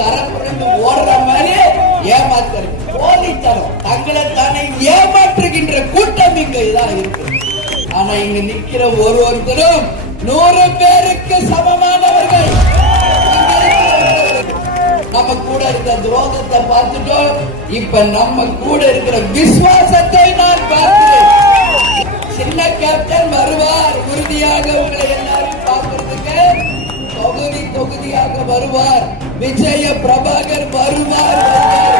தரப்புறந்து ஓடுற மாதிரி ஏமாத்தல் போலித்தனம் தங்களை தானே ஏமாற்றுகின்ற கூட்டம் இங்கதான் இருக்கு. ஆனா இங்க நிக்கிற ஒருத்தரும் 100 பேருக்கு சமமானவர்கள். நம்ம கூட இருக்கிற துரோகத்தை பார்த்துட்டோம், இப்ப நம்ம கூட இருக்கிற விசுவாசத்தை நான் பார்க்கிறேன். சின்ன கேப்டன் வருவார், உறுதியாக உங்களை எல்லாரும் பார்க்கிறதுக்கு தொகுதியாக வருவார். விஜய பிரபாகர் வருவார்.